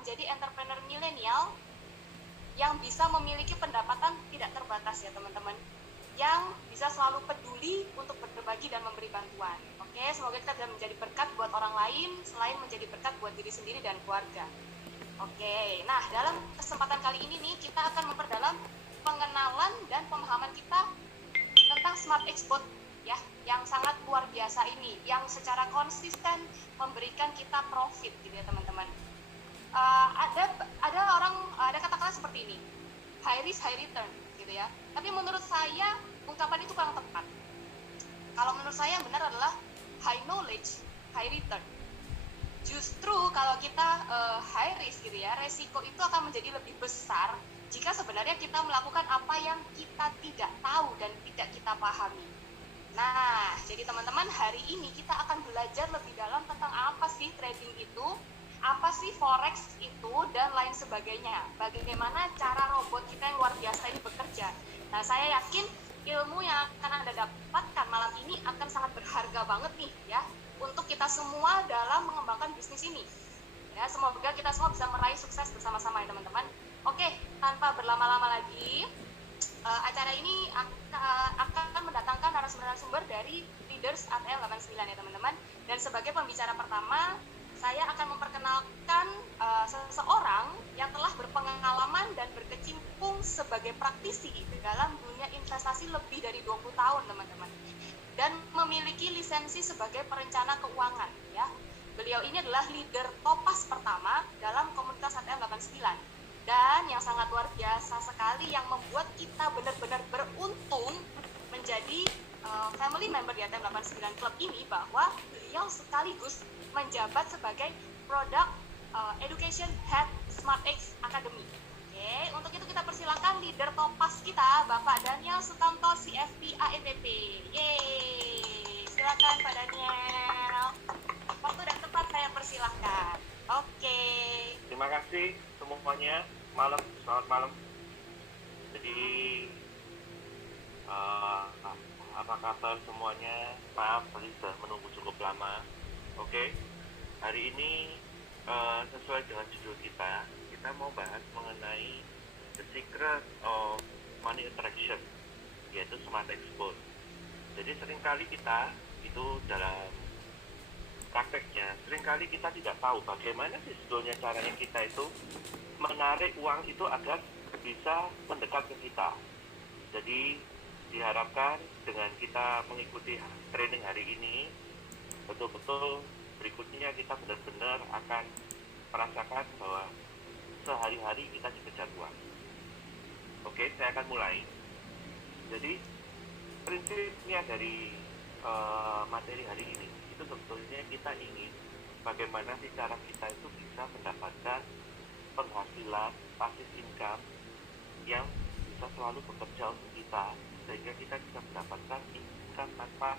menjadi entrepreneur milenial yang bisa memiliki pendapatan tidak terbatas ya teman-teman, yang bisa selalu peduli untuk berbagi dan memberi bantuan. Oke, semoga kita bisa menjadi berkat buat orang lain selain menjadi berkat buat diri sendiri dan keluarga. Oke, nah dalam kesempatan kali ini nih kita akan memperdalam pengenalan dan pemahaman kita tentang Smart Export ya, yang sangat luar biasa ini, yang secara konsisten memberikan kita profit gitu ya teman-teman. Ada kata-kata seperti ini, high risk high return gitu ya, tapi menurut saya ungkapan itu kurang tepat. Kalau menurut saya yang benar adalah high knowledge high return. Justru kalau kita high risk gitu ya, resiko itu akan menjadi lebih besar jika sebenarnya kita melakukan apa yang kita tidak tahu dan tidak kita pahami. Nah, jadi teman-teman, hari ini kita akan belajar lebih dalam tentang apa sih trading itu, apa sih forex itu, dan lain sebagainya. Bagaimana cara robot kita yang luar biasa ini bekerja. Nah, saya yakin ilmu yang akan Anda dapatkan malam ini akan sangat berharga banget nih ya, untuk kita semua dalam mengembangkan bisnis ini. Ya, semoga kita semua bisa meraih sukses bersama-sama ya teman-teman. Oke, tanpa berlama-lama lagi, acara ini akan mendatangkan narasumber-narasumber dari Leaders ATL 89 ya teman-teman. Dan sebagai pembicara pertama, saya akan memperkenalkan seseorang yang telah berpengalaman dan berkecimpung sebagai praktisi dalam dunia investasi lebih dari 20 tahun teman-teman, dan memiliki lisensi sebagai perencana keuangan ya. Beliau ini adalah leader Topaz pertama dalam komunitas ATL 89, dan yang sangat luar biasa sekali yang membuat kita benar-benar beruntung menjadi family member di ATL 89 Club ini, bahwa beliau sekaligus menjabat sebagai Product Education Head SmartX Academy. Oke, untuk itu kita persilakan leader Topaz kita, Bapak Daniel Sutanto, CFP ANTP. Yeay, silakan Pak Daniel. Waktu dan tempat saya persilahkan. Oke. Terima kasih semuanya. Selamat malam. Jadi apa kabar semuanya? Maaf tadi sudah menunggu cukup lama. Oke. Hari ini sesuai dengan judul kita mau bahas mengenai the secret of money attraction, yaitu Smart Export. Jadi seringkali kita itu dalam prakteknya, seringkali kita tidak tahu bagaimana sih sebetulnya caranya kita itu menarik uang itu agar bisa mendekat ke kita. Jadi diharapkan dengan kita mengikuti training hari ini, betul-betul berikutnya kita benar-benar akan merasakan bahwa sehari-hari kita dikejar uang. Oke, saya akan mulai. Jadi prinsipnya dari materi hari ini itu sebetulnya kita ingin bagaimana sih cara kita itu bisa mendapatkan penghasilan passive income yang bisa selalu bekerja untuk kita, sehingga kita bisa mendapatkan income tanpa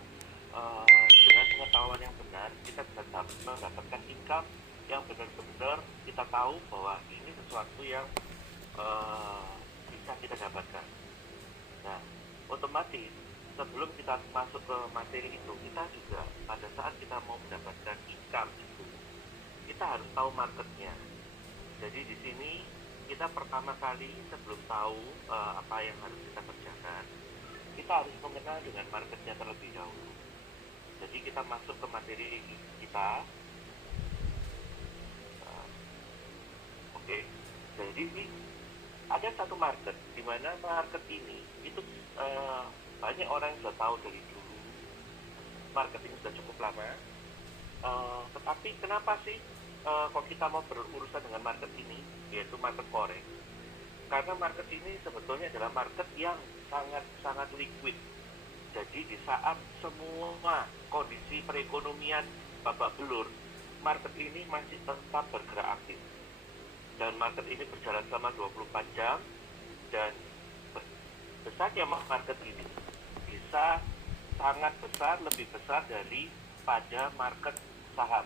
dengan pengetahuan yang benar. Kita bisa mendapatkan income yang benar-benar kita tahu bahwa ini sesuatu yang bisa kita dapatkan. Nah, otomatis sebelum kita masuk ke materi itu, kita juga pada saat kita mau mendapatkan income itu, kita harus tahu marketnya. Jadi di sini kita pertama kali sebelum tahu apa yang harus kita kerjakan, kita harus mengenal dengan marketnya terlebih dahulu. Jadi kita masuk ke materi kita. Oke. Jadi ada satu market di mana market ini itu banyak orang yang sudah tahu dari dulu. Market ini sudah cukup lama. Tetapi kenapa sih kok kita mau berurusan dengan market ini, yaitu market forex? Karena market ini sebetulnya adalah market yang sangat liquid. Jadi di saat semua kondisi perekonomian babak belur, market ini masih tetap bergerak aktif. Dan market ini berjalan selama 24 jam, dan besarnya market ini bisa sangat besar, lebih besar daripada market saham.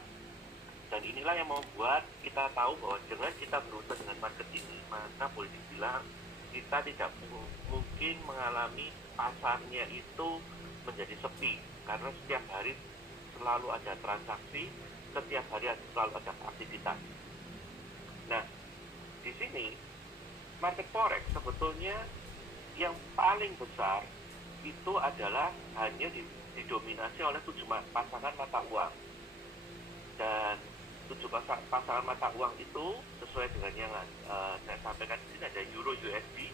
Dan inilah yang membuat kita tahu bahwa dengan kita berusaha dengan market ini, maka boleh dibilang kita tidak mungkin mengalami pasarnya itu menjadi sepi, karena setiap hari selalu ada transaksi, setiap hari selalu ada aktivitas. Nah, market forex sebetulnya yang paling besar itu adalah hanya didominasi oleh 7 pasangan mata uang. Dan 7 pasangan mata uang itu sesuai dengan yang saya sampaikan di sini ada Euro USD,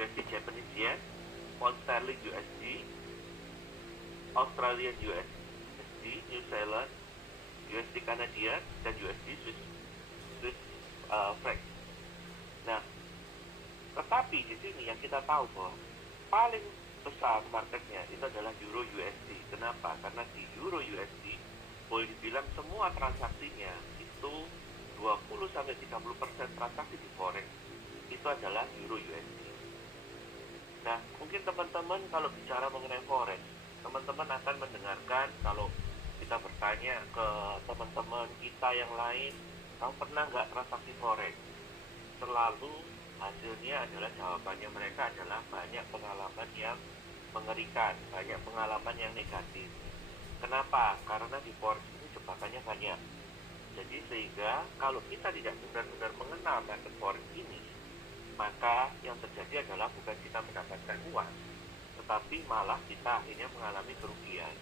USD Japanese Yen, Pound Sterling USD, Australian USD, New Zealand, USD Canadian, dan USD Swiss franc. Nah, tetapi di sini yang kita tahu bahwa paling besar marketnya itu adalah Euro USD. Kenapa? Karena di Euro USD boleh dibilang semua transaksinya itu 20-30% transaksi di forex itu adalah Euro USD. Nah, mungkin teman-teman kalau bicara mengenai forex, teman-teman akan mendengarkan kalau kita bertanya ke teman-teman kita yang lain, kamu pernah nggak transaksi forex? Selalu hasilnya adalah jawabannya mereka adalah banyak pengalaman yang mengerikan, banyak pengalaman yang negatif. Kenapa? Karena di forex ini jebakannya banyak. Jadi sehingga kalau kita tidak benar-benar mengenal market forex ini, maka yang terjadi adalah bukan kita mendapatkan uang, tetapi malah kita akhirnya mengalami kerugian.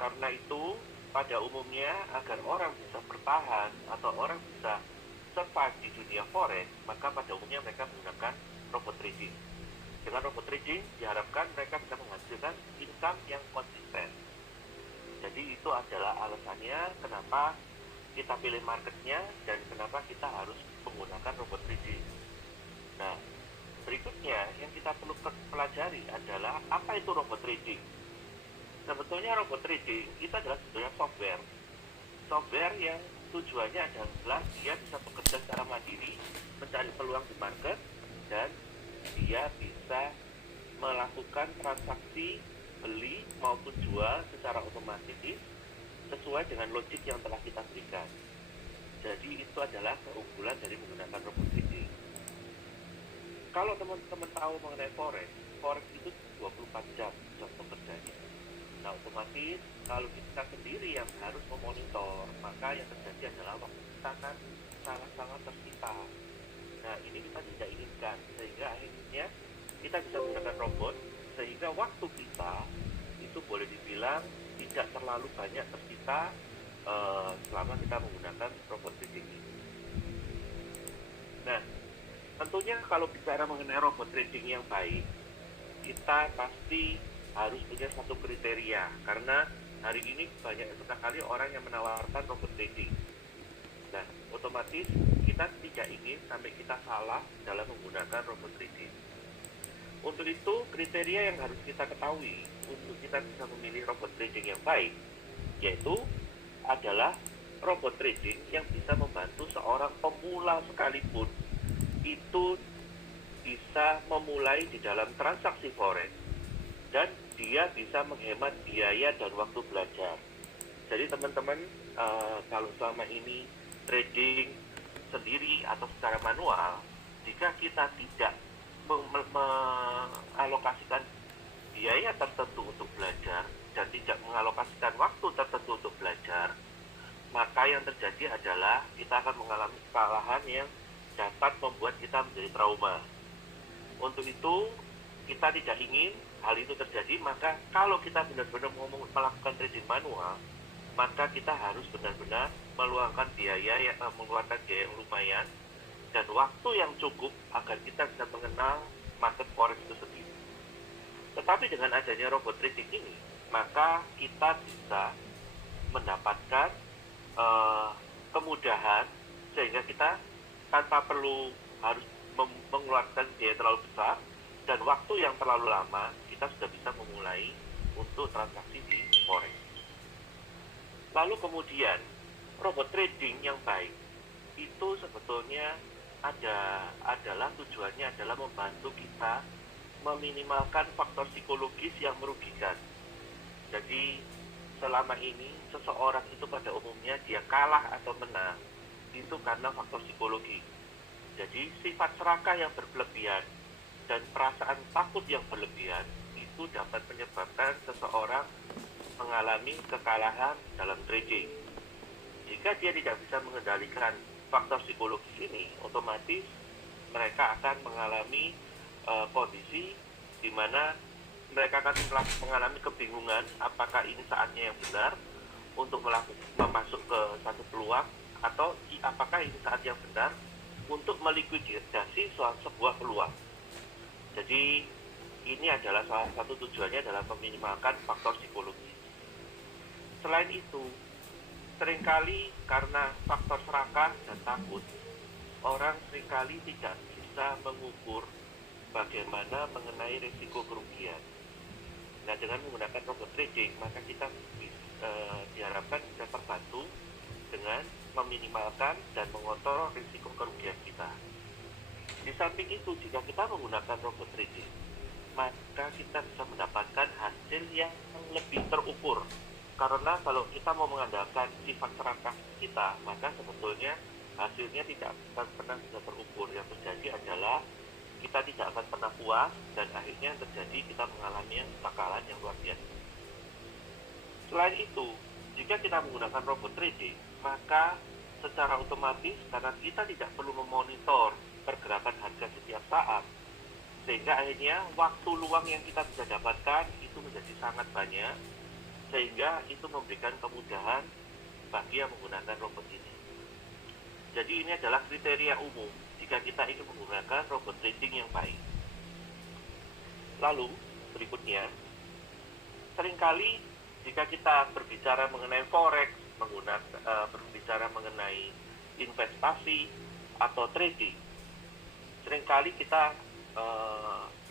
Karena itu, pada umumnya agar orang bisa bertahan atau orang bisa survive di dunia forex, maka pada umumnya mereka menggunakan robot trading. Dengan robot trading diharapkan mereka bisa menghasilkan income yang konsisten. Jadi itu adalah alasannya kenapa kita pilih marketnya dan kenapa kita harus menggunakan robot trading. Nah, berikutnya yang kita perlu pelajari adalah apa itu robot trading. Sebetulnya robot trading itu adalah sebenarnya software yang tujuannya adalah dia bisa bekerja secara mandiri, mencari peluang di market, dan dia bisa melakukan transaksi beli maupun jual secara otomatis sesuai dengan logik yang telah kita berikan. Jadi itu adalah keunggulan dari menggunakan robot trading. Kalau teman-teman tahu mengenai forex itu 24 jam bekerjanya. Nah, otomatis kalau kita sendiri yang harus memonitor, maka yang terjadi adalah waktu kita akan sangat-sangat tersita. Nah, ini kita tidak inginkan, sehingga akhirnya kita bisa menggunakan robot, sehingga waktu kita itu boleh dibilang tidak terlalu banyak tersita selama kita menggunakan robot trading ini. Nah, tentunya kalau bicara mengenai robot trading yang baik, kita pasti harus punya satu kriteria, karena hari ini banyak sekali orang yang menawarkan robot trading. Nah, otomatis kita tidak ingin sampai kita salah dalam menggunakan robot trading. Untuk itu, kriteria yang harus kita ketahui untuk kita bisa memilih robot trading yang baik, yaitu adalah robot trading yang bisa membantu seorang pemula sekalipun itu bisa memulai di dalam transaksi forex dan dia bisa menghemat biaya dan waktu belajar. Jadi teman-teman, kalau selama ini trading sendiri atau secara manual, jika kita tidak mengalokasikan biaya tertentu untuk belajar dan tidak mengalokasikan waktu tertentu untuk belajar, maka yang terjadi adalah kita akan mengalami kesalahan yang dapat membuat kita menjadi trauma. Untuk itu, kita tidak ingin hal itu terjadi, maka kalau kita benar-benar mau melakukan trading manual, maka kita harus benar-benar mengeluarkan biaya yang lumayan dan waktu yang cukup agar kita bisa mengenal market forex itu sendiri. Tetapi dengan adanya robot trading ini, maka kita bisa mendapatkan kemudahan sehingga kita tanpa perlu harus mengeluarkan biaya terlalu besar dan waktu yang terlalu lama, kita sudah bisa memulai untuk transaksi di forex. Lalu kemudian robot trading yang baik itu sebetulnya adalah tujuannya adalah membantu kita meminimalkan faktor psikologis yang merugikan. Jadi selama ini seseorang itu pada umumnya dia kalah atau menang itu karena faktor psikologi. Jadi sifat serakah yang berlebihan dan perasaan takut yang berlebihan itu dapat menyebabkan seseorang mengalami kekalahan dalam trading. Jika dia tidak bisa mengendalikan faktor psikologis ini, otomatis mereka akan mengalami kondisi di mana mereka akan mengalami kebingungan apakah ini saatnya yang benar untuk masuk ke satu peluang, atau apakah ini saat yang benar untuk melikuidasi sebuah peluang. Jadi ini adalah salah satu tujuannya adalah meminimalkan faktor psikologi. Selain itu, seringkali karena faktor serakah dan takut, orang seringkali tidak bisa mengukur bagaimana mengenai risiko kerugian. Nah, dengan menggunakan robot trading, maka kita diharapkan bisa terbantu dengan meminimalkan dan mengontrol risiko kerugian kita. Di samping itu, jika kita menggunakan robot trading, maka kita bisa mendapatkan hasil yang lebih terukur. Karena kalau kita mau mengandalkan sifat serakah kita, maka sebetulnya hasilnya tidak akan pernah bisa terukur. Yang terjadi adalah kita tidak akan pernah puas, dan akhirnya yang terjadi kita mengalami kekalahan yang luar biasa. Selain itu, jika kita menggunakan robot trading, maka secara otomatis karena kita tidak perlu memonitor pergerakan harga setiap saat, sehingga akhirnya waktu luang yang kita bisa dapatkan itu menjadi sangat banyak, sehingga itu memberikan kemudahan bagi yang menggunakan robot ini. Jadi ini adalah kriteria umum jika kita ingin menggunakan robot trading yang baik. Lalu berikutnya, seringkali jika kita berbicara mengenai forex, berbicara mengenai investasi atau trading, seringkali kita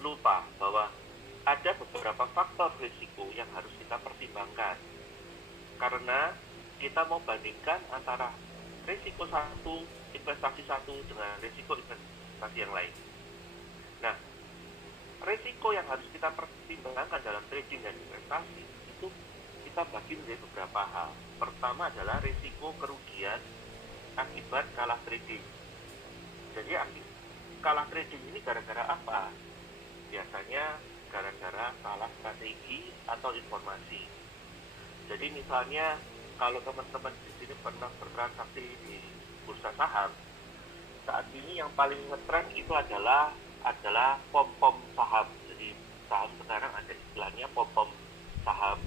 lupa bahwa ada beberapa faktor risiko yang harus kita pertimbangkan, karena kita mau bandingkan antara risiko satu, investasi satu dengan risiko investasi yang lain. Nah, risiko yang harus kita pertimbangkan dalam trading dan investasi itu kita bagi menjadi beberapa hal. Pertama adalah risiko kerugian akibat kalah trading. Jadi kalah trading ini gara-gara apa? Biasanya gara-gara salah strategi atau informasi. Jadi misalnya kalau teman-teman di sini pernah bertransaksi di bursa saham, saat ini yang paling ngetrend itu adalah pom-pom saham. Jadi saham sekarang ada istilahnya pom-pom saham.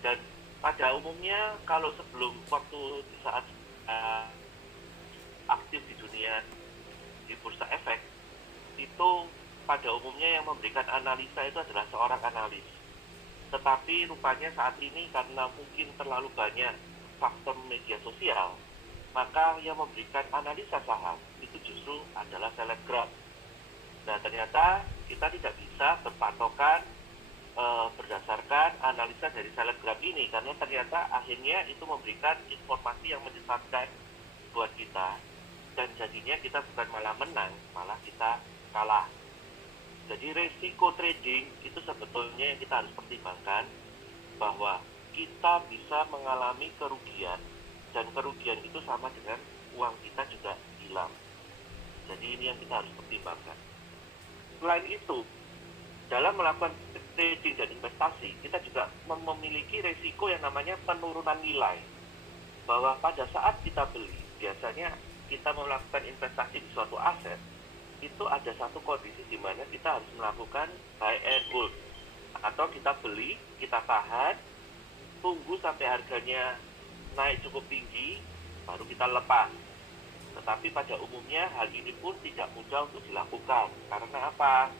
Dan pada umumnya kalau sebelum waktu di saat aktif di dunia di bursa efek, itu pada umumnya yang memberikan analisa itu adalah seorang analis. Tetapi rupanya saat ini karena mungkin terlalu banyak faktor media sosial, maka yang memberikan analisa saham itu justru adalah selebgram. Nah, ternyata kita tidak bisa berpatokan berdasarkan analisa dari selebgram ini, karena ternyata akhirnya itu memberikan informasi yang menyesatkan buat kita, dan jadinya kita bukan malah menang, malah kita kalah. Jadi risiko trading itu sebetulnya yang kita harus pertimbangkan, bahwa kita bisa mengalami kerugian, dan kerugian itu sama dengan uang kita juga hilang. Jadi ini yang kita harus pertimbangkan. Selain itu, dalam melakukan trading dan investasi, kita juga memiliki risiko yang namanya penurunan nilai. Bahwa pada saat kita beli, biasanya kita melakukan investasi di suatu aset, itu ada satu kondisi di mana kita harus melakukan buy and hold, atau kita beli, kita tahan, tunggu sampai harganya naik cukup tinggi, baru kita lepas. Tetapi pada umumnya hal ini pun tidak mudah untuk dilakukan. Karena apa?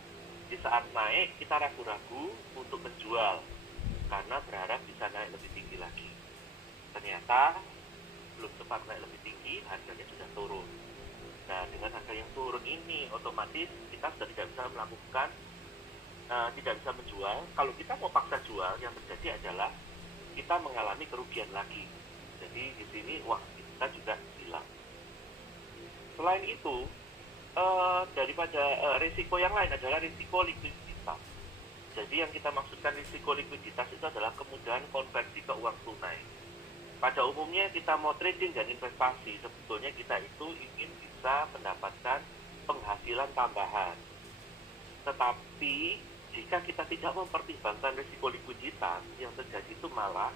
Di saat naik kita ragu-ragu untuk menjual, karena berharap bisa naik lebih tinggi lagi. Ternyata belum sempat naik lebih tinggi, harganya sudah turun. Nah, dengan harga yang turun ini, otomatis kita sudah tidak bisa melakukan, tidak bisa menjual. Kalau kita mau paksa jual, yang terjadi adalah kita mengalami kerugian lagi. Jadi di sini uang kita juga hilang. Selain itu, daripada risiko yang lain adalah risiko likuiditas. Jadi yang kita maksudkan risiko likuiditas itu adalah kemudahan konversi ke uang tunai. Pada umumnya kita mau trading dan investasi, sebetulnya kita itu ingin bisa mendapatkan penghasilan tambahan. Tetapi jika kita tidak mempertimbangkan risiko likuiditas, yang terjadi itu malah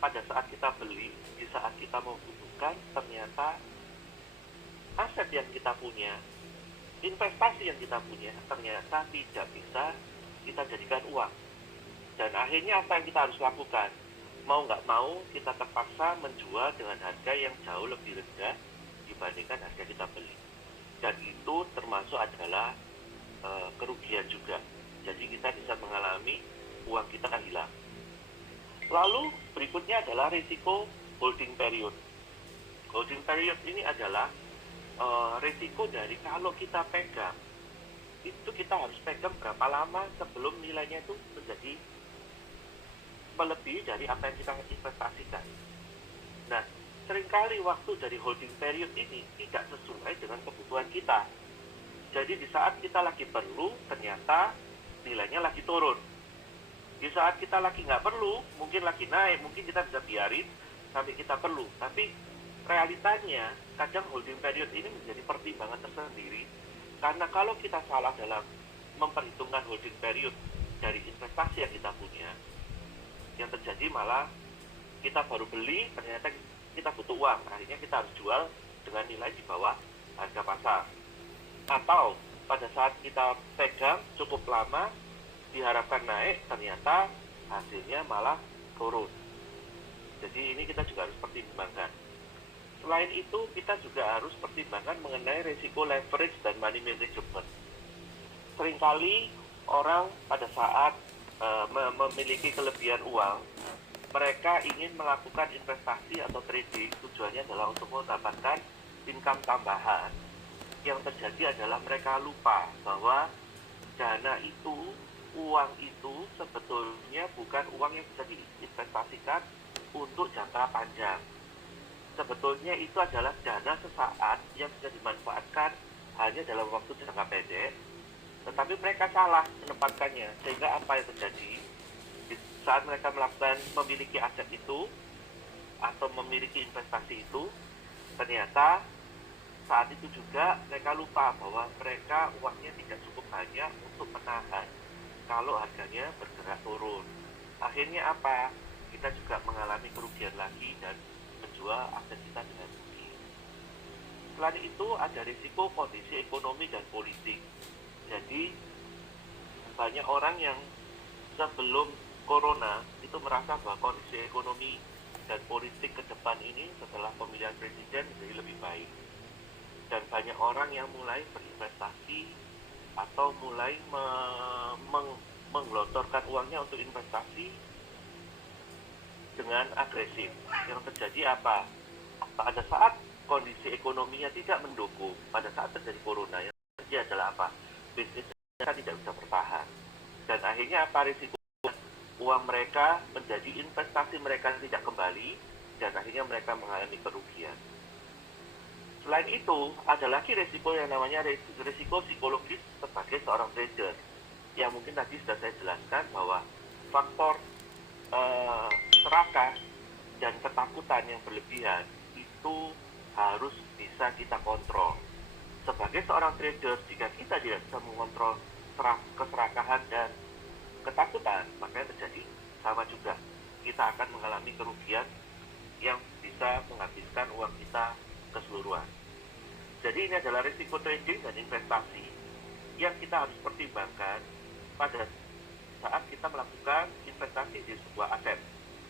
pada saat kita beli, di saat kita membutuhkan, ternyata aset yang kita punya investasi yang kita punya ternyata tidak bisa kita jadikan uang. Dan akhirnya apa yang kita harus lakukan? Mau nggak mau kita terpaksa menjual dengan harga yang jauh lebih rendah dibandingkan harga kita beli. Dan itu termasuk adalah kerugian juga. Jadi kita bisa mengalami uang kita hilang. Lalu berikutnya adalah risiko holding period. Holding period ini adalah risiko dari kalau kita pegang, itu kita harus pegang berapa lama sebelum nilainya itu menjadi melebihi dari apa yang kita investasikan. Nah, seringkali waktu dari holding period ini tidak sesuai dengan kebutuhan kita. Jadi di saat kita lagi perlu, ternyata nilainya lagi turun. Di saat kita lagi nggak perlu, mungkin lagi naik, mungkin kita bisa biarin sampai kita perlu. Tapi realitanya, kadang holding period ini menjadi pertimbangan tersendiri. Karena kalau kita salah dalam memperhitungkan holding period dari investasi yang kita punya, yang terjadi malah kita baru beli, ternyata kita butuh uang. Akhirnya kita harus jual dengan nilai di bawah harga pasar. Atau pada saat kita pegang cukup lama, diharapkan naik, ternyata hasilnya malah turun. Jadi ini kita juga harus pertimbangkan. Selain itu, kita juga harus pertimbangkan mengenai risiko leverage dan money management. Seringkali orang pada saat memiliki kelebihan uang, mereka ingin melakukan investasi atau trading, tujuannya adalah untuk mendapatkan income tambahan. Yang terjadi adalah mereka lupa bahwa dana itu, uang itu sebetulnya bukan uang yang bisa diinvestasikan untuk jangka panjang. Sebetulnya itu adalah dana sesaat yang bisa dimanfaatkan hanya dalam waktu jangka pendek, tetapi mereka salah menempatkannya. Sehingga apa yang terjadi di saat mereka memiliki aset itu atau memiliki investasi itu, ternyata saat itu juga mereka lupa bahwa mereka uangnya tidak cukup banyak untuk menahan kalau harganya bergerak turun. Akhirnya apa? Kita juga mengalami kerugian lagi dan menjual aset kita dengan rugi. Selain itu ada risiko kondisi ekonomi dan politik. Jadi banyak orang yang sebelum corona itu merasa bahwa kondisi ekonomi dan politik ke depan ini setelah pemilihan presiden menjadi lebih baik. Dan banyak orang yang mulai berinvestasi atau mulai menggelontorkan uangnya untuk investasi dengan agresif. Yang terjadi apa? Pada saat kondisi ekonominya tidak mendukung, pada saat terjadi corona, yang terjadi adalah apa? Bisnisnya tidak bisa bertahan. Dan akhirnya apa risiko? Uang mereka menjadi investasi mereka tidak kembali, dan akhirnya mereka mengalami kerugian. Selain itu, ada lagi risiko yang namanya risiko psikologis sebagai seorang trader. Yang mungkin tadi sudah saya jelaskan bahwa faktor serakah dan ketakutan yang berlebihan itu harus bisa kita kontrol. Sebagai seorang trader, jika kita tidak bisa mengontrol keserakahan dan ketakutan, maka yang terjadi sama juga. Kita akan mengalami kerugian yang bisa menghabiskan uang kita keseluruhan. Jadi ini adalah risiko trading dan investasi yang kita harus pertimbangkan pada saat kita melakukan investasi di sebuah aset.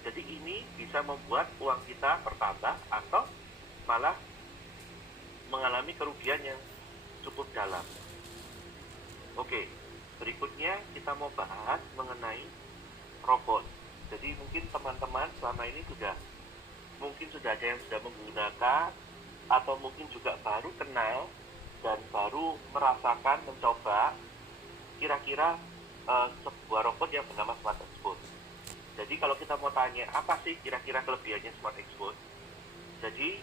Jadi ini bisa membuat uang kita bertambah atau malah mengalami kerugian yang cukup dalam. Oke, berikutnya kita mau bahas mengenai robot. Jadi mungkin teman-teman selama ini mungkin sudah ada yang sudah menggunakan atau mungkin juga baru kenal dan baru merasakan, mencoba kira-kira sebuah robot yang bernama Smart Export. Jadi kalau kita mau tanya apa sih kira-kira kelebihannya Smart Export? Jadi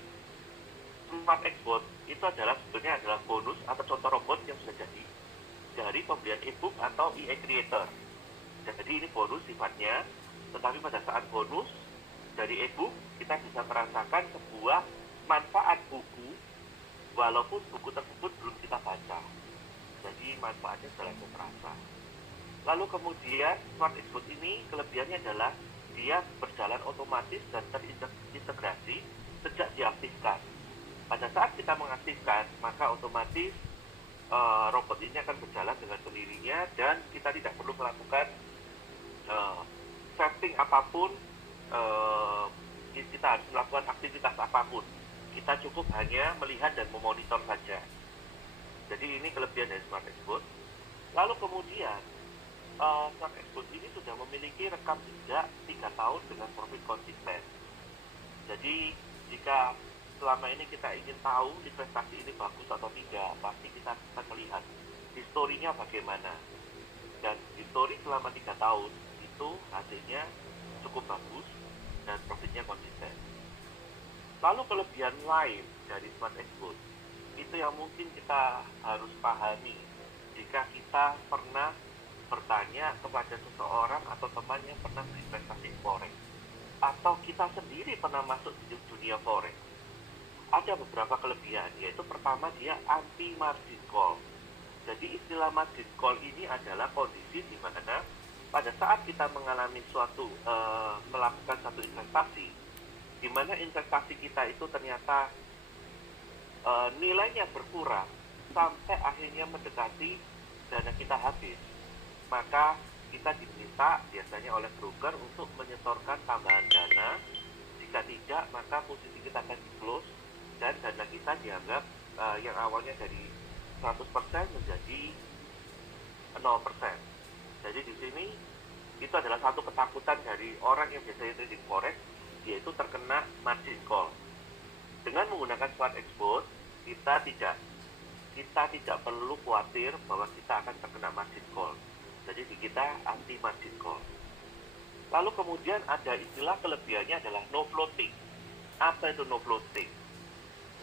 Smart Export itu sebetulnya adalah bonus atau contoh robot yang sudah jadi dari pembelian e-book atau e-creator. Jadi ini bonus sifatnya, tetapi pada saat bonus dari e-book kita bisa merasakan sebuah manfaat buku walaupun buku tersebut belum kita baca. Jadi manfaatnya sudah langsung terasa. Lalu kemudian Smart Export ini kelebihannya adalah dia berjalan otomatis dan terintegrasi sejak diaktifkan. Pada saat kita mengaktifkan, maka otomatis robot ini akan berjalan dengan sendirinya dan kita tidak perlu melakukan setting apapun, kita harus melakukan aktivitas apapun. Kita cukup hanya melihat dan memonitor saja. Jadi ini kelebihan dari Smart Xbox. Lalu kemudian Smart Xbox ini sudah memiliki rekam jejak 3 tahun dengan profit konsisten. Jadi jika selama ini kita ingin tahu investasi ini bagus atau tidak, pasti kita akan melihat historinya bagaimana. Dan histori selama 3 tahun itu hasilnya cukup bagus dan profitnya konsisten. Lalu kelebihan lain dari Smart Xbox itu yang mungkin kita harus pahami jika kita pernah bertanya kepada seseorang atau teman yang pernah berinvestasi forex, atau kita sendiri pernah masuk di dunia forex. Ada beberapa kelebihan, yaitu pertama dia anti margin call. Jadi istilah margin call ini adalah kondisi di mana pada saat kita mengalami melakukan satu investasi, di mana investasi kita itu ternyata nilainya berkurang sampai akhirnya mendekati dana kita habis, maka kita diminta biasanya oleh broker untuk menyetorkan tambahan dana. Jika tidak, maka posisi kita akan di-close dan dana kita dianggap yang awalnya dari 100% menjadi 0%. Jadi di sini itu adalah satu ketakutan dari orang yang biasanya trading forex, yaitu terkena margin call. Dengan menggunakan Smart Xbox, kita tidak perlu khawatir bahwa kita akan terkena margin call. Jadi di kita anti margin call. Lalu kemudian ada istilah kelebihannya adalah no floating. Apa itu no floating?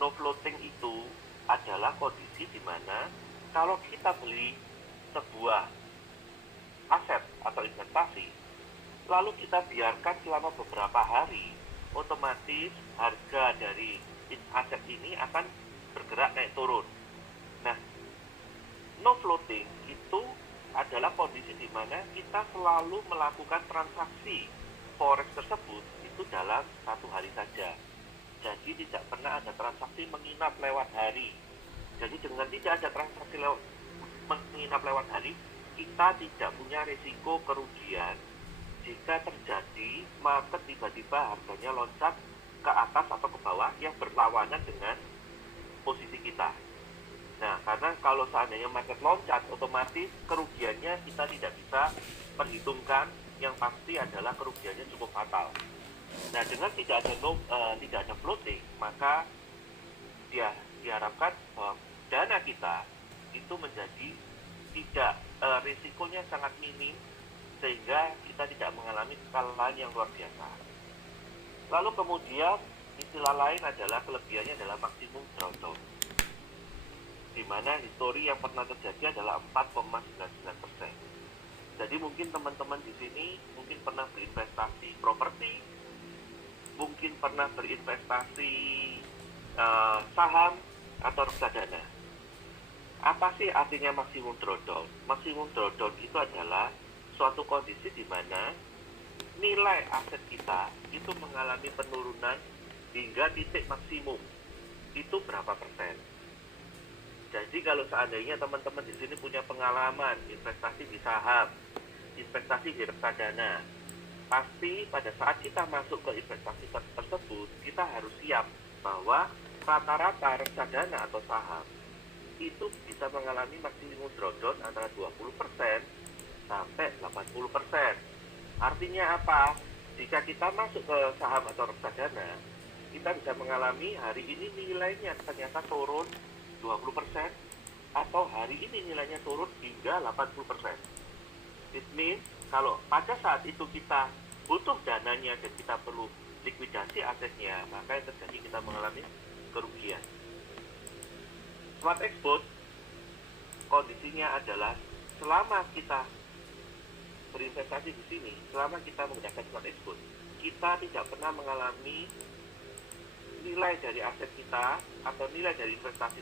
No floating itu adalah kondisi di mana kalau kita beli sebuah aset atau investasi, lalu kita biarkan selama beberapa hari, otomatis harga dari aset ini akan bergerak naik turun. Nah, no floating itu adalah kondisi di mana kita selalu melakukan transaksi forex tersebut itu dalam 1 hari saja. Jadi tidak pernah ada transaksi menginap lewat hari. Jadi dengan tidak ada transaksi menginap lewat hari, kita tidak punya risiko kerugian jika terjadi market tiba-tiba harganya loncat ke atas atau ke bawah yang berlawanan dengan posisi kita. Nah, karena kalau seandainya market loncat, otomatis kerugiannya kita tidak bisa perhitungkan, yang pasti adalah kerugiannya cukup fatal. Nah, dengan tidak ada floating, maka diharapkan bahwa dana kita itu menjadi tidak risikonya sangat minim, sehingga kita tidak mengalami kekalahan yang luar biasa. Lalu kemudian istilah lain adalah kelebihannya adalah maksimum drawdown, di mana histori yang pernah terjadi adalah 4,99%. Jadi mungkin teman-teman di sini mungkin pernah berinvestasi properti, mungkin pernah berinvestasi saham atau reksadana. Apa sih artinya maksimum drawdown? Maksimum drawdown itu adalah suatu kondisi di mana nilai aset kita itu mengalami penurunan hingga titik maksimum. Itu berapa persen? Jadi kalau seandainya teman-teman di sini punya pengalaman investasi di saham, investasi di reksadana, pasti pada saat kita masuk ke investasi tersebut, kita harus siap bahwa rata-rata reksadana atau saham itu bisa mengalami maksimum drawdown antara 20% sampai 80%. Artinya apa? Jika kita masuk ke saham atau reksadana, kita bisa mengalami hari ini nilainya ternyata turun 20%, atau hari ini nilainya turun hingga 80%. It means kalau pada saat itu kita butuh dananya dan kita perlu likuidasi asetnya, maka yang terjadi kita mengalami kerugian. Smart Xbox kondisinya adalah selama kita berinvestasi di sini, selama kita menggunakan Smart Xbox, kita tidak pernah mengalami nilai dari aset kita atau nilai dari investasi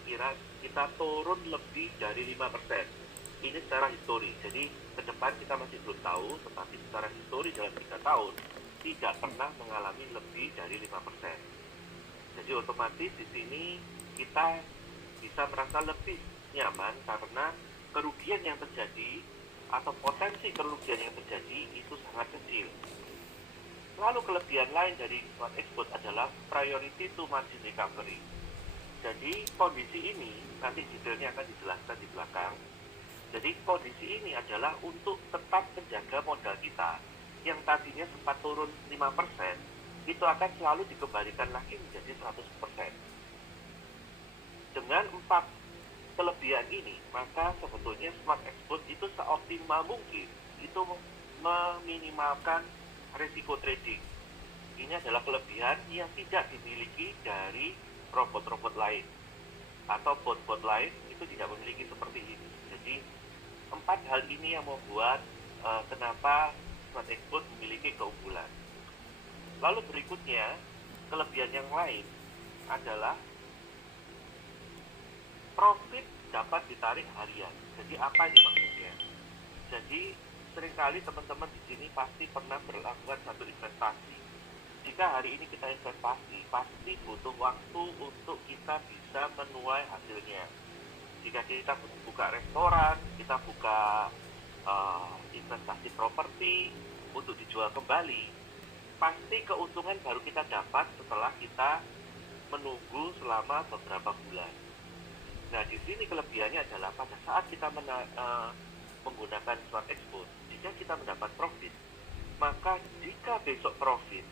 kita turun lebih dari 5%. Ini secara histori. Jadi ke depan kita masih belum tahu, tetapi secara histori dalam 3 tahun tidak pernah mengalami lebih dari 5%. Jadi otomatis di sini kita bisa merasa lebih nyaman karena kerugian yang terjadi atau potensi kerugian yang terjadi itu sangat kecil. Lalu kelebihan lain dari Smart Export adalah priority to margin recovery. Jadi kondisi ini nanti detailnya akan dijelaskan di belakang. Jadi kondisi ini adalah untuk tetap menjaga modal kita yang tadinya sempat turun 5%, itu akan selalu dikembalikan lagi menjadi 100%. Dengan 4 kelebihan ini, maka sebetulnya Smart Export itu seoptimal mungkin itu meminimalkan risiko trading. Ini adalah kelebihan yang tidak dimiliki dari robot-robot lain atau bot-bot lain, itu tidak memiliki seperti ini. Jadi 4 hal ini yang membuat kenapa Smart Export memiliki keunggulan. Lalu berikutnya, kelebihan yang lain adalah profit dapat ditarik harian. Jadi apa ini maksudnya? Jadi seringkali teman-teman di sini pasti pernah melakukan satu investasi. Jika hari ini kita investasi, pasti butuh waktu untuk kita bisa menuai hasilnya. Jika kita buka restoran, kita buka investasi properti untuk dijual kembali, pasti keuntungan baru kita dapat setelah kita menunggu selama beberapa bulan. Nah, di sini kelebihannya adalah pada saat kita menggunakan Smart Export, jika kita mendapat profit, maka jika besok profit,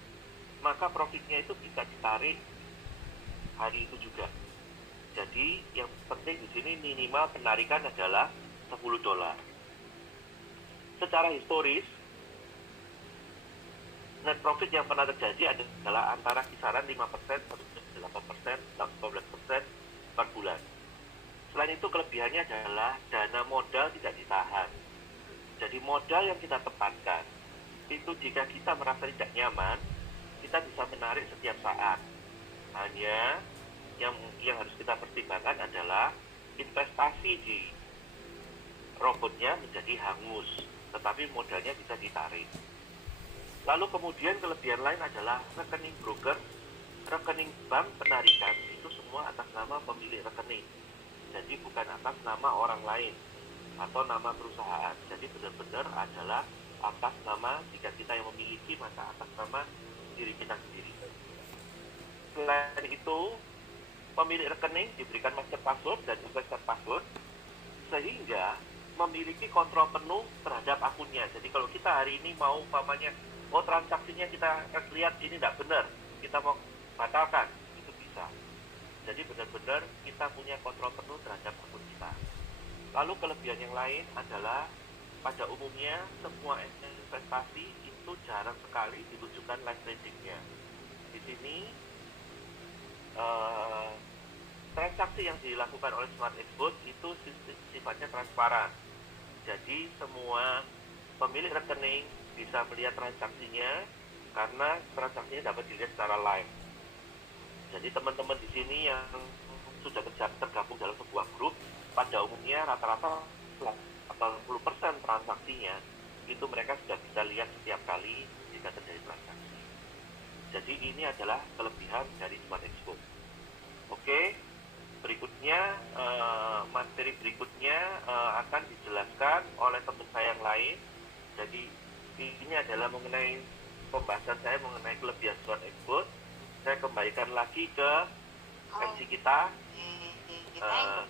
maka profitnya itu bisa ditarik hari itu juga. Jadi yang penting di sini minimal penarikan adalah $10. Secara historis, net profit yang pernah terjadi adalah antara kisaran 5% sampai 8%, 18% per bulan. Selain itu kelebihannya adalah dana modal tidak ditahan. Jadi modal yang kita tempatkan itu jika kita merasa tidak nyaman, kita bisa menarik setiap saat. Hanya yang harus kita pertimbangkan adalah investasi di robotnya menjadi hangus, tetapi modalnya bisa ditarik. Lalu kemudian kelebihan lain adalah rekening broker, rekening bank penarikan itu semua atas nama pemilik rekening. Jadi bukan atas nama orang lain atau nama perusahaan. Jadi benar-benar adalah atas nama, jika kita yang memiliki, maka atas nama diri kita sendiri. Selain itu, pemilik rekening diberikan master password dan juga set password, sehingga memiliki kontrol penuh terhadap akunnya. Jadi kalau kita hari ini mau umpamanya, transaksinya kita lihat ini tidak benar, kita mau batalkan, itu bisa. Jadi benar-benar kita punya kontrol penuh terhadap akun kita. Lalu kelebihan yang lain adalah pada umumnya semua investasi itu jarang sekali ditunjukkan live tradingnya. Di sini transaksi yang dilakukan oleh Smart Export itu sifatnya transparan. Jadi semua pemilik rekening bisa melihat transaksinya karena transaksinya dapat dilihat secara live. Jadi teman-teman di sini yang sudah tergabung dalam sebuah grup, pada umumnya rata-rata 80% transaksinya itu mereka sudah bisa lihat setiap kali jika terjadi transaksi. Jadi ini adalah kelebihan dari Smart Export. Oke, berikutnya materi berikutnya akan dijelaskan oleh teman saya yang lain. Jadi ini adalah mengenai pembahasan saya mengenai kelebihan Smart Export. Saya kembalikan lagi ke MC kita.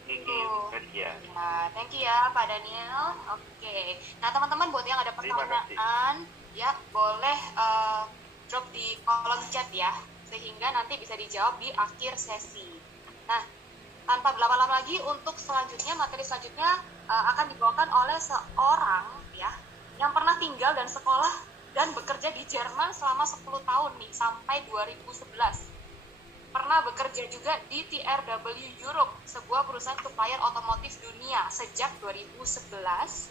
Thank you ya Pak Daniel. Oke. Nah teman-teman buat yang ada pertanyaan ya boleh drop di kolom chat ya, sehingga nanti bisa dijawab di akhir sesi. Nah tanpa berlama-lama lagi, untuk selanjutnya materi selanjutnya akan dibawakan oleh seorang ya yang pernah tinggal dan sekolah dan bekerja di Jerman selama 10 tahun nih sampai 2011. Pernah bekerja juga di TRW Europe, sebuah perusahaan supplier otomotif dunia sejak 2011.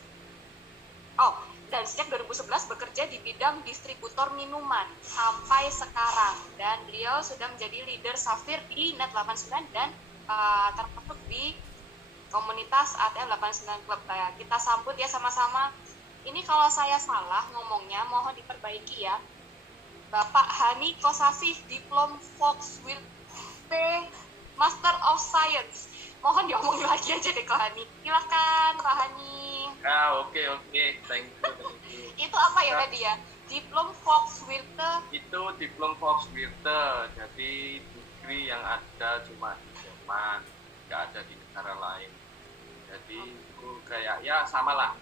Dan sejak 2011 bekerja di bidang distributor minuman sampai sekarang. Dan beliau sudah menjadi leader Safir di Net89 dan termasuk di komunitas ATM 89 Club. Kita sambut ya sama-sama. Ini kalau saya salah ngomongnya mohon diperbaiki ya. Bapak Hani Kosasih, Diplom Volkswirt Master of Science. mohon diomongin lagi aja deh Kohani. Silakan Kohani. Oke, thank you. Itu apa ya tadi ya? Diplom Volkswirte. Itu diplom Volkswirte, jadi degree yang ada cuma di Jerman, nggak ada di negara lain. Jadi itu kayak ya sama lah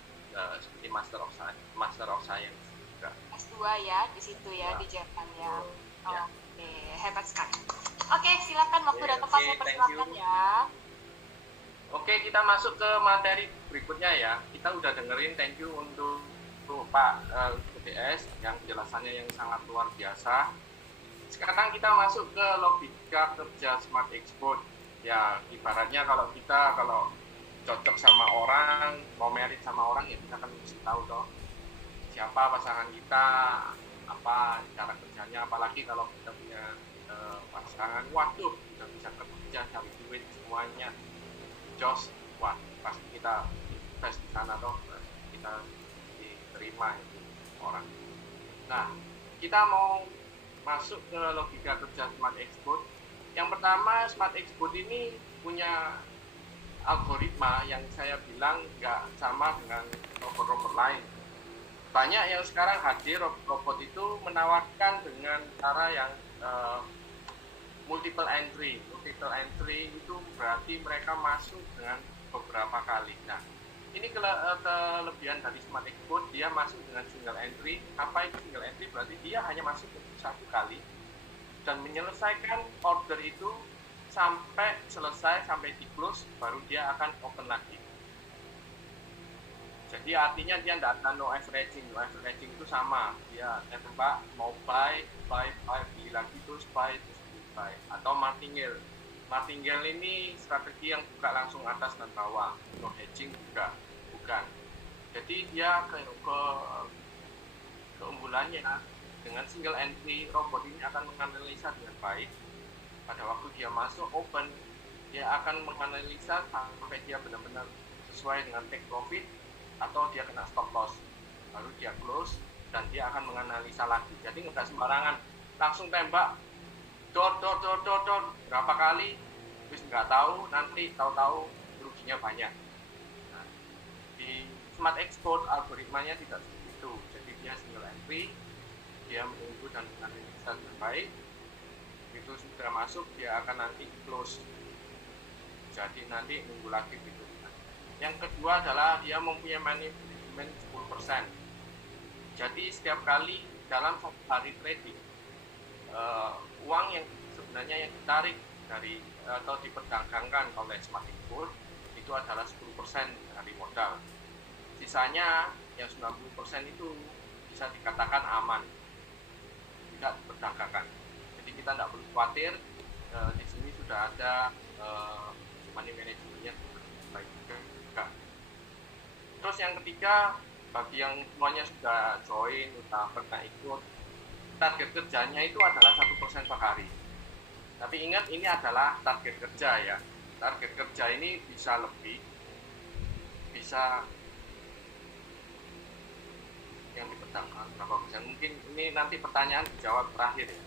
seperti Master of Science juga. S2 ya di situ ya, di Jerman ya. Ya. Oke, hebat sekali. Oke, silakan waktu dan tempat saya persilakan ya. Oke, kita masuk ke materi berikutnya ya. Kita udah dengerin, thank you untuk Pak UDS yang penjelasannya yang sangat luar biasa. Sekarang kita masuk ke logika kerja Smart Export. Ya, ibaratnya kalau cocok sama orang, mau merit sama orang, ya kita kan mesti tahu toh siapa pasangan kita, apa cara kerjanya, apalagi kalau kita punya pasangan, waduh, kita bisa kerja, cari duit semuanya, jos, wah, pasti kita tes di sana toh, kita diterima itu orang. Nah, kita mau masuk ke logika kerja Smart Export. Yang pertama, Smart Export ini punya algoritma yang saya bilang nggak sama dengan robot-robot lain. Banyak yang sekarang hadir robot itu menawarkan dengan cara yang multiple entry. Multiple entry itu berarti mereka masuk dengan beberapa kali. Nah, ini kelebihan dari Smart Export, dia masuk dengan single entry. Apa itu single entry? Berarti dia hanya masuk satu kali dan menyelesaikan order itu sampai selesai, sampai di close, baru dia akan open lagi. Jadi artinya dia tidak ada no averaging. No averaging itu sama, dia tembak mau buy, beli lagi, terus buy, terus buy. Atau martingale. Martingale ini strategi yang buka langsung atas dan bawah. No hedging juga, bukan. Jadi dia keunggulannya dengan single entry, robot ini akan menganalisa dengan baik. Pada waktu dia masuk open, dia akan menganalisa sampai dia benar-benar sesuai dengan take profit atau dia kena stop loss, baru dia close dan dia akan menganalisa lagi. Jadi nggak sembarangan langsung tembak dor berapa kali, terus nggak tahu, nanti tahu-tahu ruginya banyak. Nah, di Smart Export algoritmanya tidak seperti itu. Jadi dia single entry, dia menunggu dan menganalisa dengan baik. Itu sudah masuk, dia akan nanti close, jadi nanti nunggu lagi gitu. Yang kedua adalah dia mempunyai manajemen 10%. Jadi setiap kali dalam satu hari trading, uang yang sebenarnya yang ditarik dari atau diperdagangkan oleh Smart Export itu adalah 10% dari modal. Sisanya yang 90% itu bisa dikatakan aman, tidak diperdagangkan. Jadi kita tidak perlu khawatir, di sini sudah ada money managementnya baik juga. Terus yang ketiga, bagi yang semuanya sudah join, sudah pernah ikut, target kerjanya itu adalah 1% per hari. Tapi ingat, ini adalah target kerja ya. Target kerja ini bisa lebih, bisa yang dipetangkan berapa persen. Mungkin ini nanti pertanyaan dijawab terakhir ya.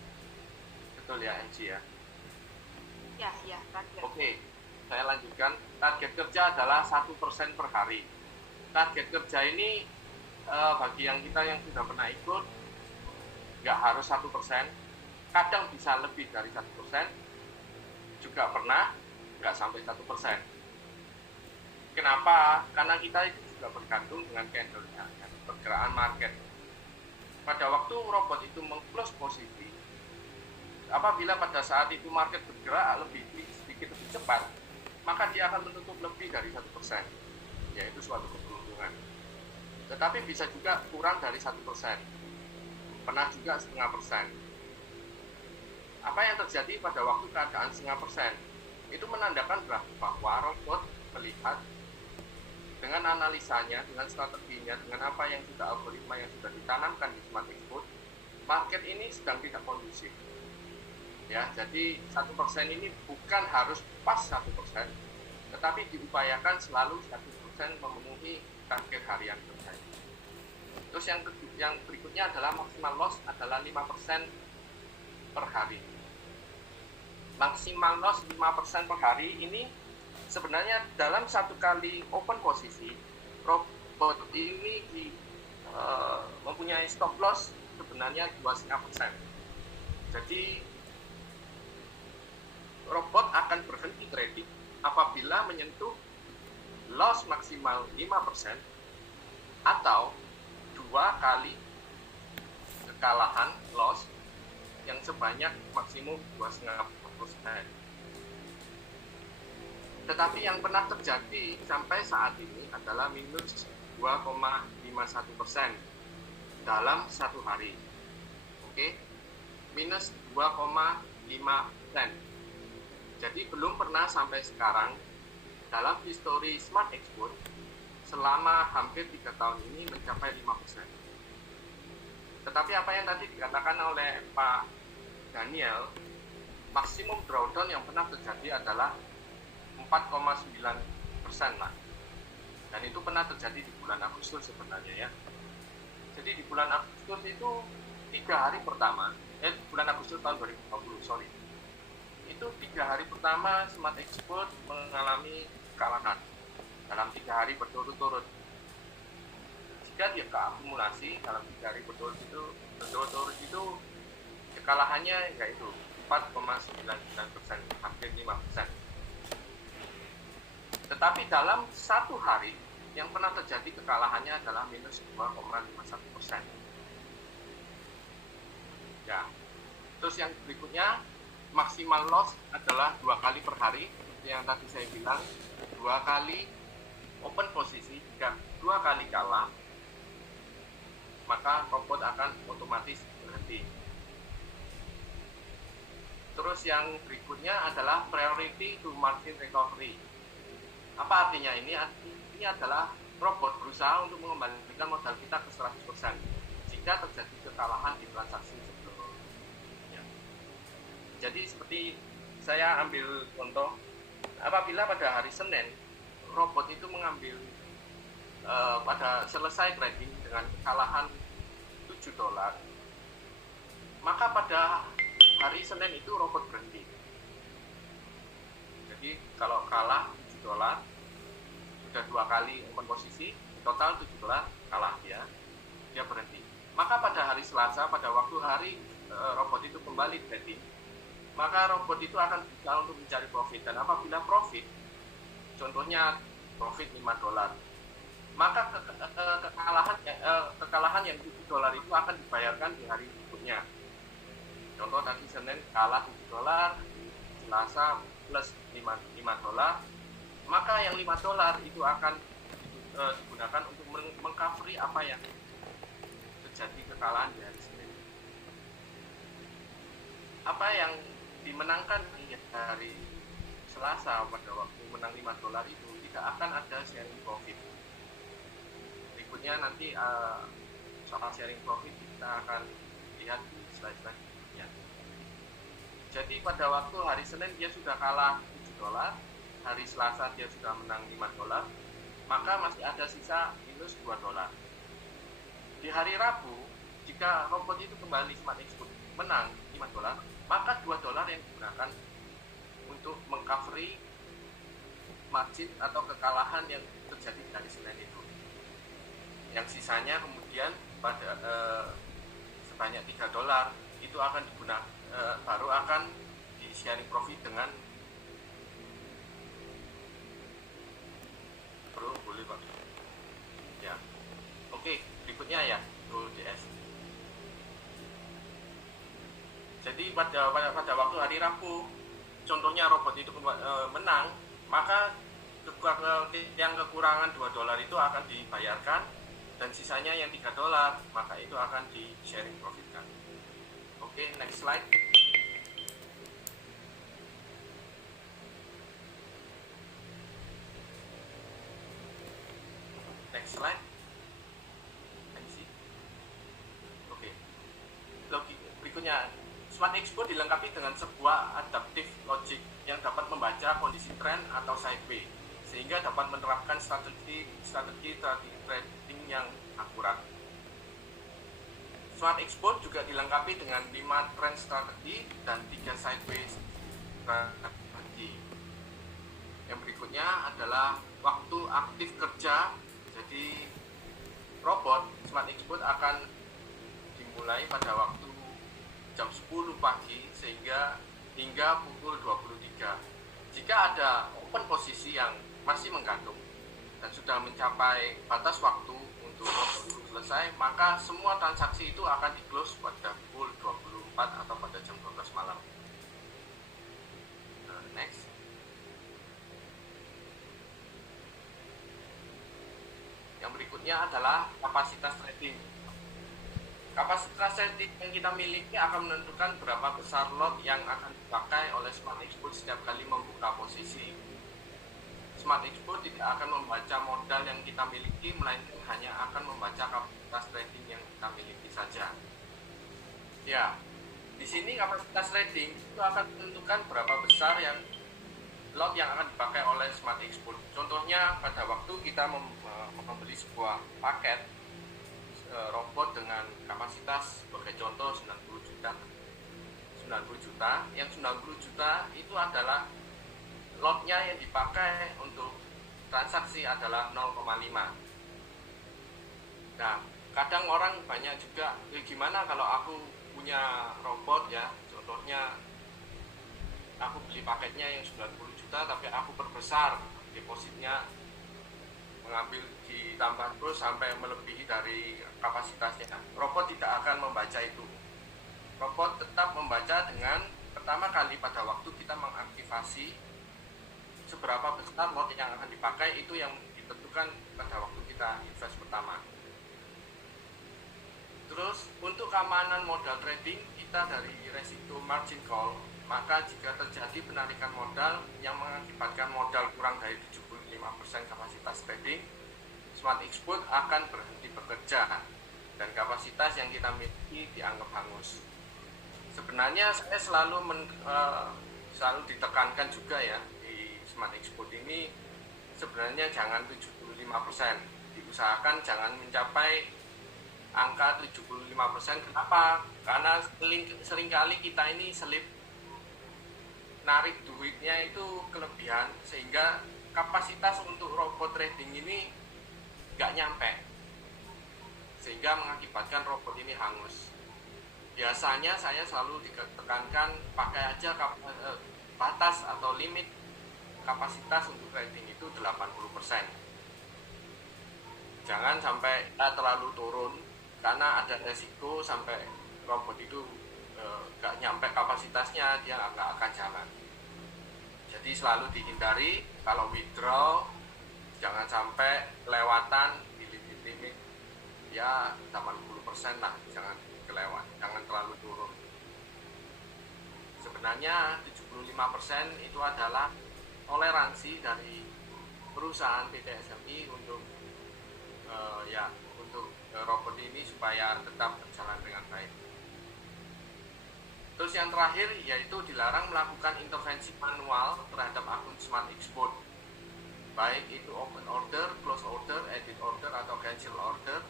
Betul ya, Angie ya? Ya, terakhir. Oke, saya lanjutkan. Target kerja adalah 1% per hari. Target kerja ini bagi yang kita yang sudah pernah ikut, nggak harus 1%, kadang bisa lebih dari 1%, juga pernah nggak sampai 1%. Kenapa? Karena kita itu juga bergantung dengan candle-nya, pergerakan market. Pada waktu robot itu meng-close posisi, apabila pada saat itu market bergerak sedikit lebih cepat, maka dia akan menutup lebih dari 1%, yaitu suatu keberuntungan. Tetapi bisa juga kurang dari 1%, pernah juga 0,5%. Apa yang terjadi pada waktu keadaan 0,5%? Itu menandakan bahwa robot melihat dengan analisanya, dengan strateginya, dengan apa yang sudah algoritma yang sudah ditanamkan di Smart Export, market ini sedang tidak kondusif. Ya, jadi 1% ini bukan harus pas 1%, tetapi diupayakan selalu 1% memenuhi target harian kerja. Terus yang berikutnya adalah maksimal loss adalah 5% per hari. Maksimal loss 5% per hari ini sebenarnya dalam satu kali open posisi, robot ini mempunyai stop loss sebenarnya 2,5%. Jadi robot akan berhenti trading apabila menyentuh loss maksimal 5% atau 2 kali kekalahan loss yang sebanyak maksimum 2,5%. Tetapi yang pernah terjadi sampai saat ini adalah minus 2,51% dalam satu hari. Oke, minus 2,5%. Jadi belum pernah sampai sekarang dalam histori Smart Export selama hampir 3 tahun ini mencapai 5%. Tetapi apa yang tadi dikatakan oleh Pak Daniel, maksimum drawdown yang pernah terjadi adalah 4,9% lah. Dan itu pernah terjadi di bulan Agustus sebenarnya ya. Jadi di bulan Agustus itu 3 hari pertama, bulan Agustus tahun 2020, sorry. Itu 3 hari pertama Smart Export mengalami kekalahan dalam 3 hari berturut-turut. Jika dia keakumulasi dalam 3 hari berturut-turut itu kekalahannya yaitu 4,99%, hampir 5%. Tetapi dalam satu hari yang pernah terjadi kekalahannya adalah minus 2,51%. Ya. Terus yang berikutnya, maksimal loss adalah 2 kali per hari, seperti yang tadi saya bilang, 2 kali open posisi. Jika 2 kali kalah, maka robot akan otomatis berhenti. Terus yang berikutnya adalah priority to margin recovery. Apa artinya ini? Artinya adalah robot berusaha untuk mengembalikan modal kita ke 100% jika terjadi kekalahan di transaksi sebelumnya. Jadi seperti saya ambil contoh, apabila pada hari Senin robot itu mengambil pada selesai trading dengan kekalahan $7, maka pada hari Senin itu robot berhenti. Jadi kalau kalah $7, sudah 2 kali open posisi, total $7 kalah dia berhenti. Maka pada hari Selasa, pada waktu hari robot itu kembali trading, maka robot itu akan berusaha untuk mencari profit. Dan apabila profit, contohnya profit $5, maka kekalahan yang $7 itu akan dibayarkan di hari berikutnya. Contoh tadi Senin kalah $7, Selasa plus $5, maka yang $5 itu akan digunakan untuk mengcovery apa yang terjadi kekalahan di hari Senin. Apa yang dimenangkan di hari Selasa pada waktu menang $5 itu tidak akan ada sharing profit. Berikutnya nanti soal sharing profit kita akan lihat di slide selanjutnya. Jadi pada waktu hari Senin dia sudah kalah $7, hari Selasa dia sudah menang $5, maka masih ada sisa minus $2. Di hari Rabu, jika robot itu kembali Smart Export menang $5, maka $2 yang digunakan untuk mengcovery margin atau kekalahan yang terjadi dari Senin itu. Yang sisanya kemudian pada sebanyak $3 itu akan digunakan, baru akan di sharing profit dengan boleh Pak. Ya. Oke, berikutnya ya, DS. Jadi pada waktu hari Rabu, contohnya robot itu menang, maka yang kekurangan $2 itu akan dibayarkan dan sisanya yang $3, maka itu akan di sharing profitkan. Oke, next slide. Next slide. Oke. Berikutnya, Smart Export dilengkapi dengan sebuah adaptive logic yang dapat membaca kondisi tren atau sideway, sehingga dapat menerapkan strategi trading yang akurat. Smart Export juga dilengkapi dengan 5 trend strategi dan 3 sideways strategi. Yang berikutnya adalah waktu aktif kerja. Jadi robot Smart Export akan dimulai pada waktu jam 10 pagi sehingga hingga pukul 23. Jika ada open posisi yang masih menggantung dan sudah mencapai batas waktu untuk robot itu selesai, maka semua transaksi itu akan di-close pada pukul 24 atau pada jam 12 malam. Next. Yang berikutnya adalah kapasitas trading. Kapasitas trading yang kita miliki akan menentukan berapa besar lot yang akan dipakai oleh Smart Export setiap kali membuka posisi. Smart Export tidak akan membaca modal yang kita miliki, melainkan hanya akan membaca kapasitas trading yang kita miliki saja. Ya, di sini kapasitas trading itu akan menentukan berapa besar yang lot yang akan dipakai oleh Smart Export. Contohnya pada waktu kita membeli sebuah paket robot dengan kapasitas sebagai contoh 90 juta. Yang 90 juta itu adalah lotnya yang dipakai untuk transaksi adalah 0,5. Nah, kadang orang banyak juga, gimana kalau aku punya robot ya, contohnya aku beli paketnya yang 90 juta tapi aku perbesar depositnya, mengambil ditambah terus sampai melebihi dari kapasitasnya. Robot tidak akan membaca itu. Robot tetap membaca dengan pertama kali pada waktu kita mengaktifasi seberapa besar lot yang akan dipakai, itu yang ditentukan pada waktu kita invest pertama. Terus untuk keamanan modal trading kita dari resiko margin call, maka jika terjadi penarikan modal yang mengakibatkan modal kurang dari 75% kapasitas trading, Smart Export akan berhenti bekerja dan kapasitas yang kita miliki dianggap hangus. Sebenarnya saya selalu ditekankan juga ya, di Smart Export ini sebenarnya jangan 75%, diusahakan jangan mencapai angka 75%. Kenapa? Karena seringkali kita ini selip narik duitnya itu kelebihan, sehingga kapasitas untuk robot trading ini nggak nyampe, sehingga mengakibatkan robot ini hangus. Biasanya saya selalu ditekankan pakai aja batas atau limit kapasitas untuk trading itu 80%. Jangan sampai terlalu turun, karena ada resiko sampai robot itu nggak nyampe kapasitasnya, dia nggak akan jalan. Jadi selalu dihindari kalau withdraw, jangan sampai kelewatan di limit ya 80% lah, jangan kelewat, jangan terlalu turun. Sebenarnya 75% itu adalah toleransi dari perusahaan PT SMI untuk robot ini supaya tetap berjalan dengan baik. Terus yang terakhir yaitu dilarang melakukan intervensi manual terhadap akun Smart Export, baik itu open order, close order, edit order, atau cancel order.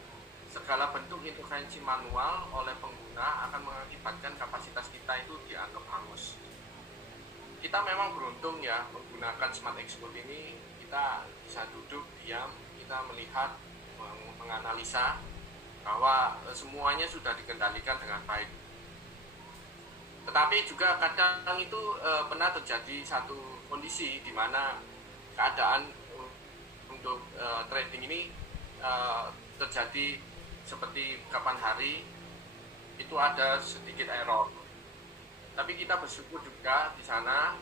Segala bentuk intervensi manual oleh pengguna akan mengakibatkan kapasitas kita itu dianggap hangus. Kita memang beruntung ya menggunakan Smart Export ini, kita bisa duduk diam, kita melihat, menganalisa bahwa semuanya sudah dikendalikan dengan baik. Tetapi juga kadang itu pernah terjadi satu kondisi di mana keadaan untuk trading ini terjadi seperti kapan hari itu ada sedikit error. Tapi kita bersyukur juga di sana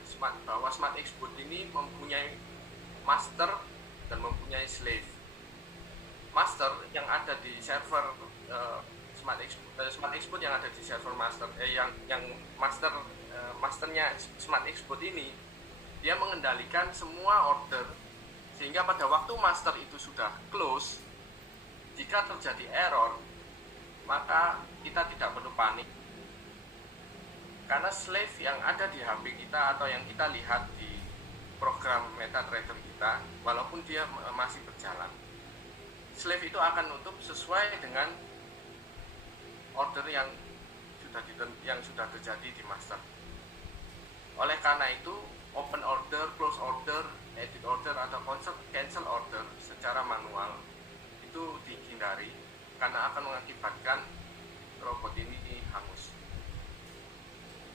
bahwa Smart Export ini mempunyai master dan mempunyai slave. Master yang ada di server Smart Export yang ada di server master masternya Smart Export ini, dia mengendalikan semua order, sehingga pada waktu master itu sudah close, jika terjadi error maka kita tidak perlu panik, karena slave yang ada di HP kita atau yang kita lihat di program MetaTrader kita, walaupun dia masih berjalan, slave itu akan nutup sesuai dengan order yang sudah terjadi di master. Oleh karena itu, open order, close order edit order atau cancel order secara manual itu dihindari karena akan mengakibatkan robot ini hangus.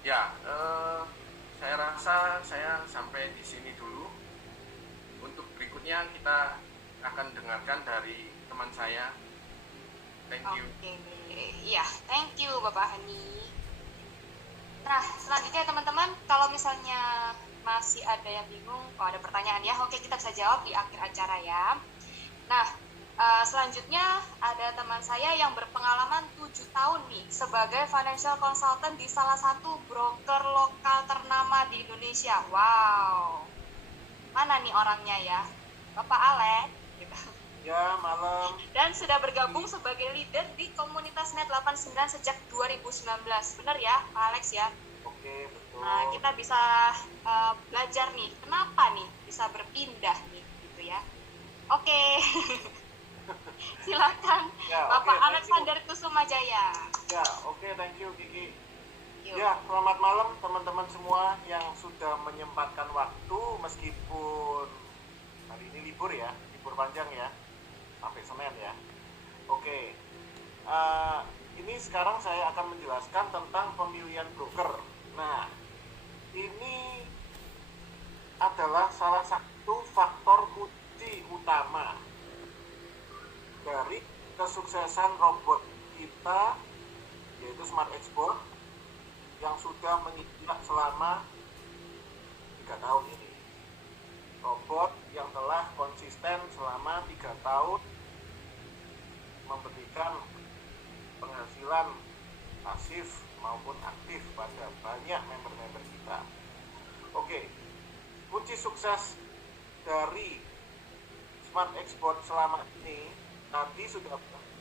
Ya, saya rasa saya sampai di sini dulu. Untuk berikutnya kita akan dengarkan dari teman saya. Thank you. Oke, iya, thank you Bapak Hani. Nah, selanjutnya teman-teman, kalau misalnya masih ada yang bingung, kalau ada pertanyaan ya, oke kita bisa jawab di akhir acara ya. Nah, selanjutnya ada teman saya yang berpengalaman 7 tahun nih sebagai financial consultant di salah satu broker lokal ternama di Indonesia. Wow, mana nih orangnya ya? Bapak Alex gitu. Ya, malam. Dan sudah bergabung sebagai leader di komunitas Net 89 sejak 2019. Benar ya Pak Alex ya? Oke, betul. Nah, kita bisa belajar nih, kenapa nih bisa berpindah nih gitu ya. Oke. Silakan Ya, Bapak oke, Alexander Kusumajaya. Ya, oke, thank you Kiki. Yuk. Ya, selamat malam teman-teman semua yang sudah menyempatkan waktu meskipun hari ini libur ya, libur panjang ya, sampai Senin ya. Oke, ini sekarang saya akan menjelaskan tentang pemilihan broker. Nah, ini adalah salah satu faktor kunci utama dari kesuksesan robot kita, yaitu Smart Export, yang sudah menginjak selama 3 tahun ini. Robot yang telah konsisten selama 3 tahun memberikan penghasilan pasif maupun aktif pada banyak member-member kita. Oke, kunci sukses dari Smart Export selama ini, tadi sudah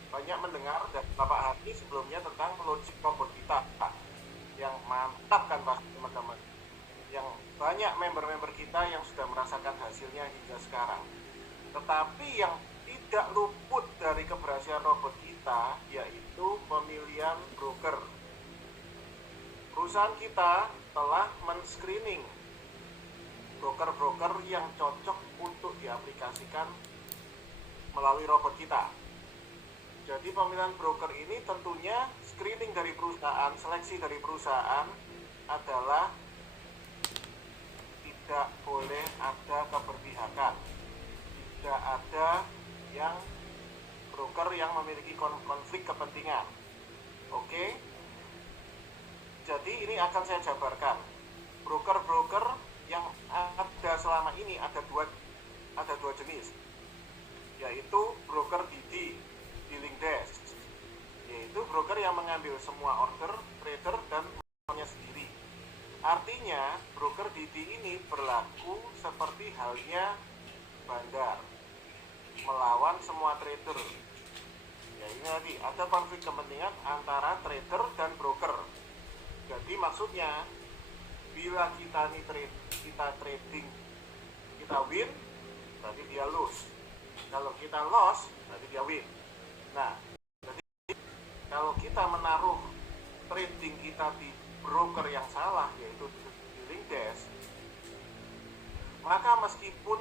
banyak mendengar dari Bapak Hani sebelumnya tentang logic robot kita yang mantap kan Pak teman-teman, yang banyak member-member kita yang sudah merasakan hasilnya hingga sekarang. Tetapi yang tidak luput dari keberhasilan robot kita yaitu pemilihan broker. Perusahaan kita telah men-screening broker-broker yang cocok untuk diaplikasikan melalui robot kita. Jadi pemilihan broker ini tentunya screening dari perusahaan, seleksi dari perusahaan adalah tidak boleh ada keberpihakan, tidak ada yang broker yang memiliki konflik kepentingan. Oke, jadi ini akan saya jabarkan. Broker-broker yang ada selama ini ada dua jenis, yaitu broker DD, dealing desk, yaitu broker yang mengambil semua order trader dan melakukannya sendiri. Artinya broker DD ini berlaku seperti halnya bandar melawan semua trader. Ya ini tadi ada konflik kepentingan antara trader dan broker. Jadi maksudnya bila kita trading kita win, berarti dia lose. Kalau kita loss, berarti dia win. Nah, jadi kalau kita menaruh trading kita di broker yang salah, yaitu dealing desk, maka meskipun